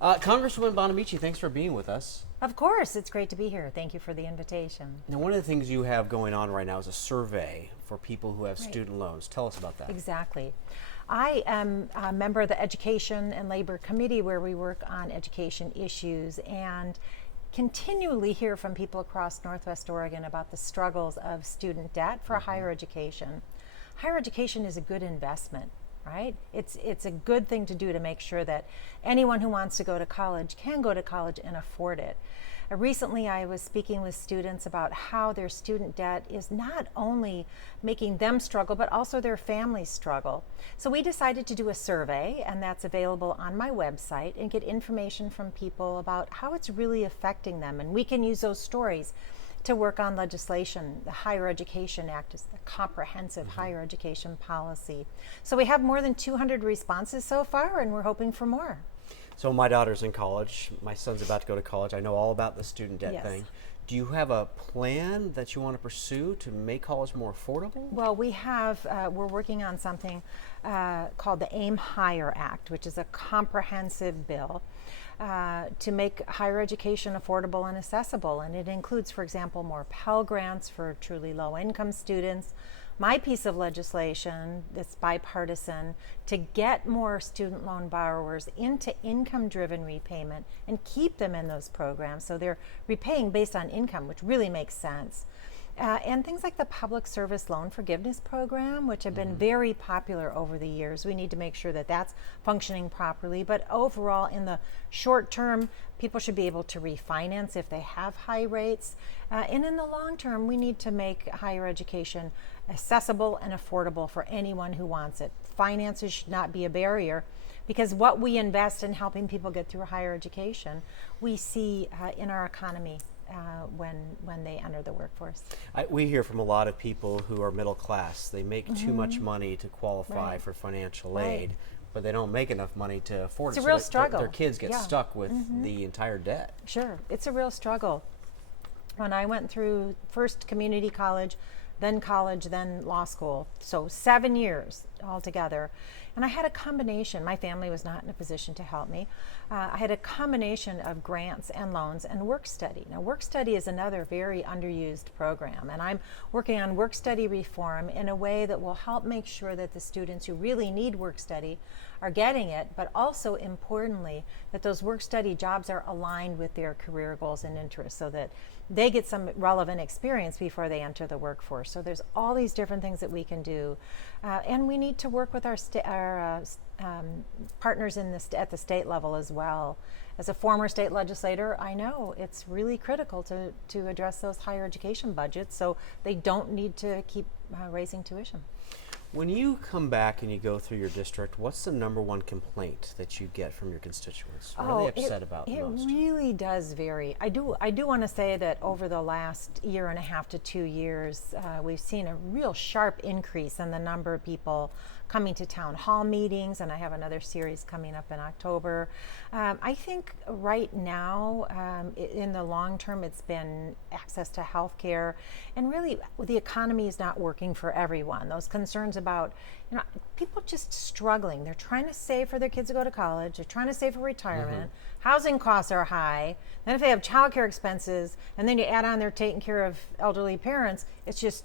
Congresswoman Bonamici, thanks for being with us. Of course, it's great to be here. Thank you for the invitation. Now, one of the things you have going on right now is a survey for people who have student loans. Tell us about that. Exactly. I am a member of the Education and Labor Committee where we work on education issues and continually hear from people across Northwest Oregon about the struggles of student debt for higher education. Higher education is a good investment. Right? It's a good thing to do to make sure that anyone who wants to go to college can go to college and afford it. Recently, I was speaking with students about how their student debt is not only making them struggle, but also their families struggle. So we decided to do a survey, and that's available on my website, and get information from people about how it's really affecting them. And we can use those stories to work on legislation. The Higher Education Act is the comprehensive higher education policy. So we have more than 200 responses so far, and we're hoping for more. So my daughter's in college. My son's about to go to college. I know all about the student debt thing. Do you have a plan that you want to pursue to make college more affordable? Well, we're working on something called the AIM Higher Act, which is a comprehensive bill to make higher education affordable and accessible. And it includes, for example, more Pell Grants for truly low-income students. My piece of legislation that's bipartisan to get more student loan borrowers into income-driven repayment and keep them in those programs so they're repaying based on income, which really makes sense. And things like the Public Service Loan Forgiveness Program, which have been very popular over the years. We need to make sure that that's functioning properly. But overall, in the short term, people should be able to refinance if they have high rates. And in the long term, we need to make higher education accessible and affordable for anyone who wants it. Finances should not be a barrier, because what we invest in helping people get through higher education, we see in our economy when they enter the workforce. We hear from a lot of people who are middle class. They make too much money to qualify for financial aid, but they don't make enough money to afford it. It's a real struggle. Their kids get stuck with the entire debt. Sure, it's a real struggle. When I went through first community college, then law school, so 7 years altogether. And I had a combination. My family was not in a position to help me. I had a combination of grants and loans and work study. Now, work study is another very underused program, and I'm working on work study reform in a way that will help make sure that the students who really need work study are getting it, but also importantly, that those work study jobs are aligned with their career goals and interests so that they get some relevant experience before they enter the workforce. So there's all these different things that we can do. And we need to work with our partners at the state level as well. As a former state legislator, I know it's really critical to address those higher education budgets so they don't need to keep raising tuition. When you come back and you go through your district, what's the number one complaint that you get from your constituents? What are they upset about most? It really does vary. I do want to say that over the last year and a half to 2 years, we've seen a real sharp increase in the number of people coming to town hall meetings, and I have another series coming up in October. I think right now, in the long term, it's been access to health care, and really the economy is not working for everyone. Those concerns about, people just struggling. They're trying to save for their kids to go to college. They're trying to save for retirement. Housing costs are high. Then if they have childcare expenses, and then you add on they're taking care of elderly parents, it's just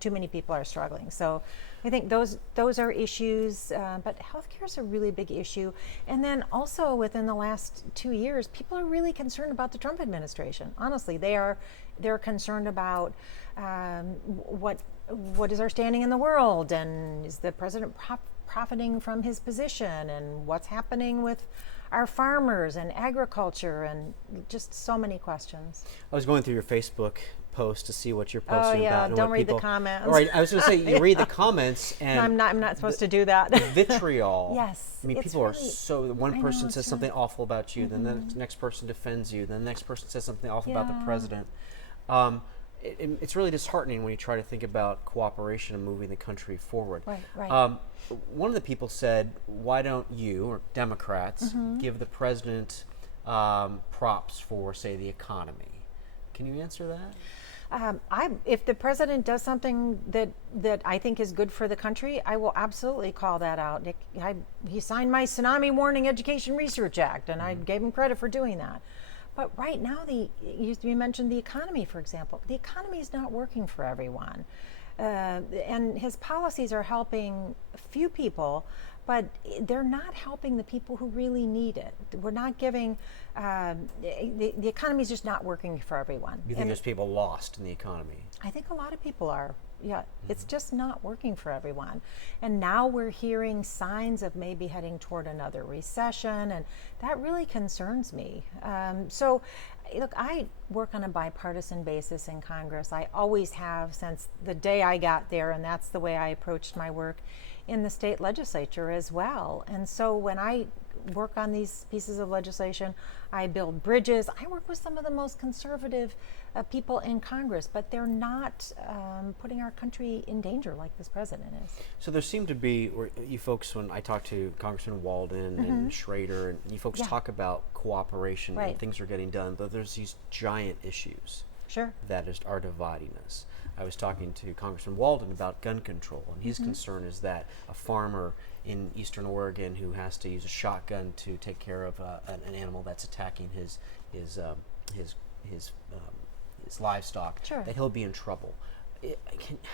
too many people are struggling. So I think those are issues, but healthcare is a really big issue. And then also within the last 2 years, people are really concerned about the Trump administration. Honestly, they're concerned about what is our standing in the world, and is the president profiting from his position, and what's happening with our farmers and agriculture, and just so many questions. I was going through your Facebook post to see what you're posting about. And don't read the comments. All right, I was going to say, you read the comments, and no, I'm not supposed to do that. Vitriol. Yes. I mean, people are so. One person says something awful about you, then the next person defends you, then the next person says something awful about the president. It's really disheartening when you try to think about cooperation and moving the country forward. Right. One of the people said, "Why don't you, or Democrats, give the president props for, say, the economy?" Can you answer that? If the president does something that I think is good for the country, I will absolutely call that out. He signed my Tsunami Warning Education Research Act, and I gave him credit for doing that. But right now, you mentioned the economy, for example. The economy is not working for everyone. And his policies are helping a few people, but they're not helping the people who really need it. We're not giving, the economy is just not working for everyone. You think there's people lost in the economy? I think a lot of people are. Yeah, it's just not working for everyone. And now we're hearing signs of maybe heading toward another recession, and that really concerns me. So, look, I work on a bipartisan basis in Congress. I always have since the day I got there, and that's the way I approached my work in the state legislature as well. And so when I work on these pieces of legislation, I build bridges. I work with some of the most conservative people in Congress, but they're not putting our country in danger like this president is. So there seem to be, or you folks, when I talk to Congressman Walden and Schrader, and you folks talk about cooperation and things are getting done, but there's these giant issues that are dividing us. I was talking to Congressman Walden about gun control, and his concern is that a farmer in eastern Oregon who has to use a shotgun to take care of an animal that's attacking his livestock, that he'll be in trouble.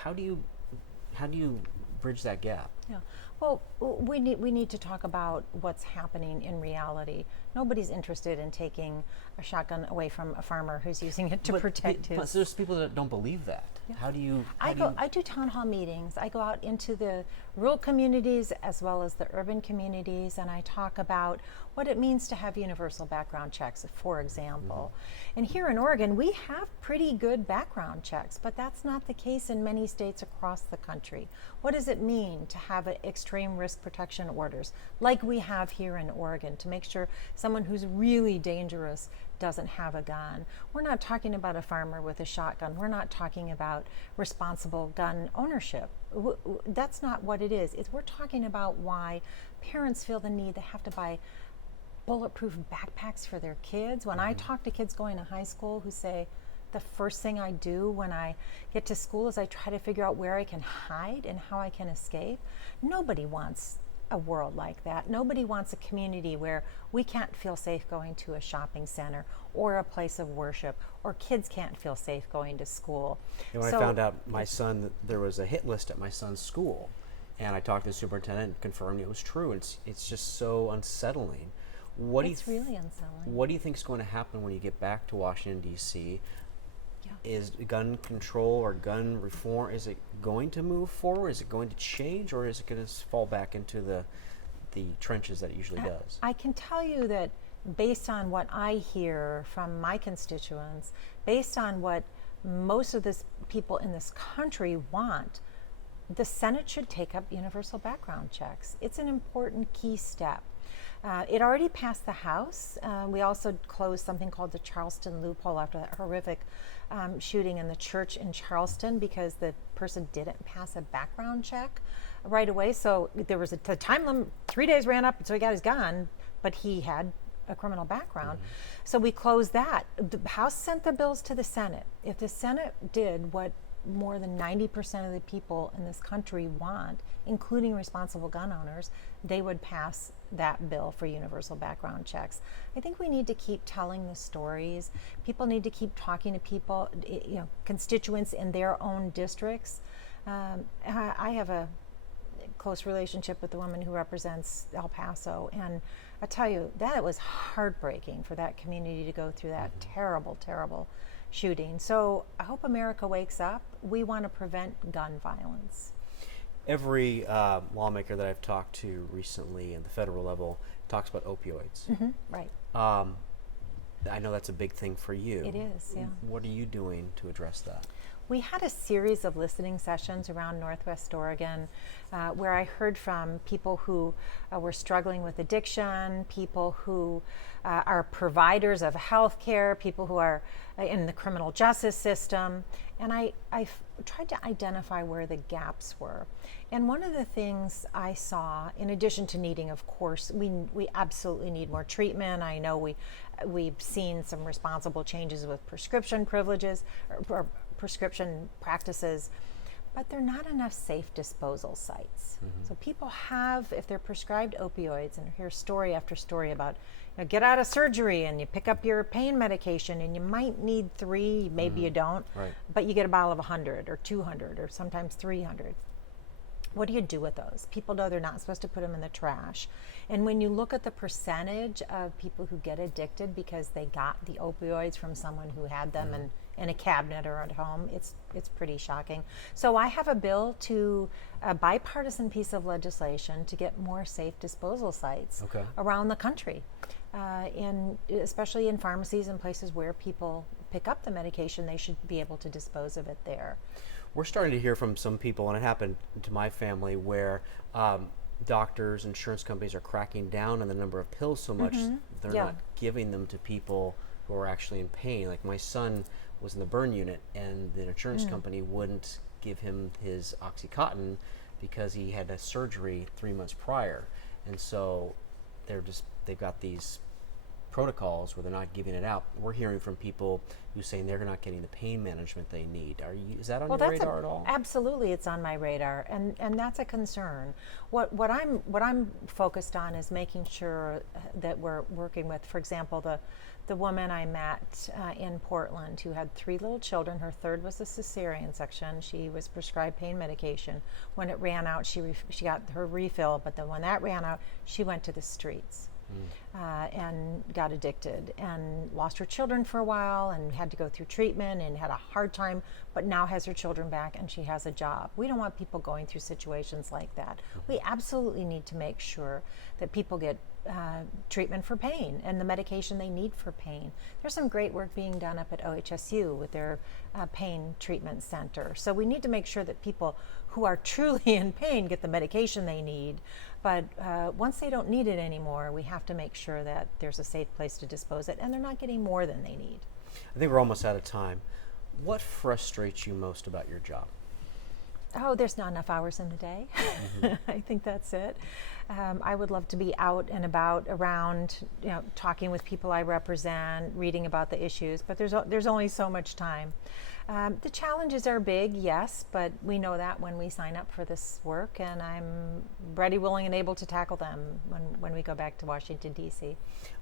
How do you bridge that gap? Yeah. Well, we need to talk about what's happening in reality. Nobody's interested in taking a shotgun away from a farmer who's using it to protect his. But there's people that don't believe that. Yeah. How do you? I do town hall meetings. I go out into the rural communities as well as the urban communities, and I talk about what it means to have universal background checks, for example. And here in Oregon, we have pretty good background checks, but that's not the case in many states across the country. What does it mean to have extreme risk protection orders like we have here in Oregon to make sure someone who's really dangerous doesn't have a gun? We're not talking about a farmer with a shotgun. We're not talking about responsible gun ownership. That's not what it is. We're talking about why parents feel the need to have to buy bulletproof backpacks for their kids. When I talk to kids going to high school who say, the first thing I do when I get to school is I try to figure out where I can hide and how I can escape. Nobody wants a world like that. Nobody wants a community where we can't feel safe going to a shopping center or a place of worship, or kids can't feel safe going to school. And when I found out my son, that there was a hit list at my son's school, and I talked to the superintendent and confirmed it was true. It's just so unsettling. It's really unsettling. What do you think is going to happen when you get back to Washington, D.C.? Is gun control or gun reform, is it going to move forward? Is it going to change, or is it going to fall back into the trenches that it usually does? I can tell you that based on what I hear from my constituents, based on what most of the people in this country want, the Senate should take up universal background checks. It's an important key step. It already passed the House. We also closed something called the Charleston loophole after that horrific shooting in the church in Charleston because the person didn't pass a background check right away. So there was the time limit, 3 days ran up, so he got his gun, but he had a criminal background. So we closed that. The House sent the bills to the Senate. If the Senate did what more than 90% of the people in this country want, including responsible gun owners, they would pass that bill for universal background checks. I think we need to keep telling the stories. People need to keep talking to people, constituents in their own districts. I have a close relationship with the woman who represents El Paso, and I tell you, that was heartbreaking for that community to go through that terrible, terrible shooting. So I hope America wakes up. We want to prevent gun violence. Every lawmaker that I've talked to recently at the federal level talks about opioids. Right. I know that's a big thing for you. It is, yeah. What are you doing to address that? We had a series of listening sessions around Northwest Oregon where I heard from people who were struggling with addiction, people who are providers of health care, people who are in the criminal justice system. And I tried to identify where the gaps were. And one of the things I saw, in addition to needing, of course, we absolutely need more treatment. I know we've seen some responsible changes with prescription privileges, or prescription practices, but there are not enough safe disposal sites. So people have, if they're prescribed opioids, and I hear story after story about, get out of surgery and you pick up your pain medication and you might need 3, maybe you don't, but you get a bottle of 100 or 200 or sometimes 300. What do you do with those? People know they're not supposed to put them in the trash. And when you look at the percentage of people who get addicted because they got the opioids from someone who had them in a cabinet or at home, it's pretty shocking. So I have a bill to a bipartisan piece of legislation to get more safe disposal sites around the country, especially in pharmacies and places where people pick up the medication. They should be able to dispose of it there. We're starting to hear from some people, and it happened to my family, where doctors, insurance companies are cracking down on the number of pills so much they're not giving them to people who are actually in pain. Like my son was in the burn unit, and the insurance company wouldn't give him his Oxycontin because he had a surgery 3 months prior, and so they've got these protocols where they're not giving it out. We're hearing from people who saying they're not getting the pain management they need. Is that on your radar at all? Absolutely, it's on my radar, and that's a concern. What I'm focused on is making sure that we're working with, for example, the woman I met in Portland who had 3 little children. Her third was a cesarean section. She was prescribed pain medication. When it ran out, she got her refill, but then when that ran out, she went to the streets. And got addicted and lost her children for a while and had to go through treatment and had a hard time, but now has her children back and she has a job. We don't want people going through situations like that. We absolutely need to make sure that people get treatment for pain and the medication they need for pain. There's some great work being done up at OHSU with their pain treatment center. So we need to make sure that people who are truly in pain get the medication they need. But once they don't need it anymore, we have to make sure that there's a safe place to dispose it and they're not getting more than they need. I think we're almost out of time. What frustrates you most about your job? Oh, there's not enough hours in the day. I think that's it. I would love to be out and about around, talking with people I represent, reading about the issues, but there's only so much time. The challenges are big, yes, but we know that when we sign up for this work, and I'm ready, willing, and able to tackle them when we go back to Washington, D.C.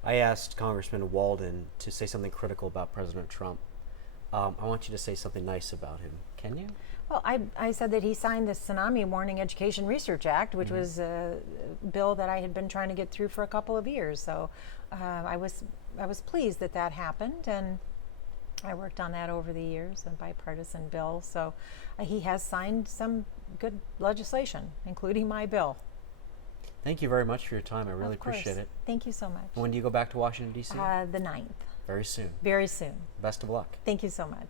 I asked Congressman Walden to say something critical about President Trump. I want you to say something nice about him. Can you? Well, I said that he signed the Tsunami Warning Education Research Act, which was a bill that I had been trying to get through for a couple of years. So I was pleased that happened, and I worked on that over the years, a bipartisan bill. So he has signed some good legislation, including my bill. Thank you very much for your time. I really appreciate it. Thank you so much. When do you go back to Washington, D.C.? The 9th. Very soon. Very soon. Best of luck. Thank you so much.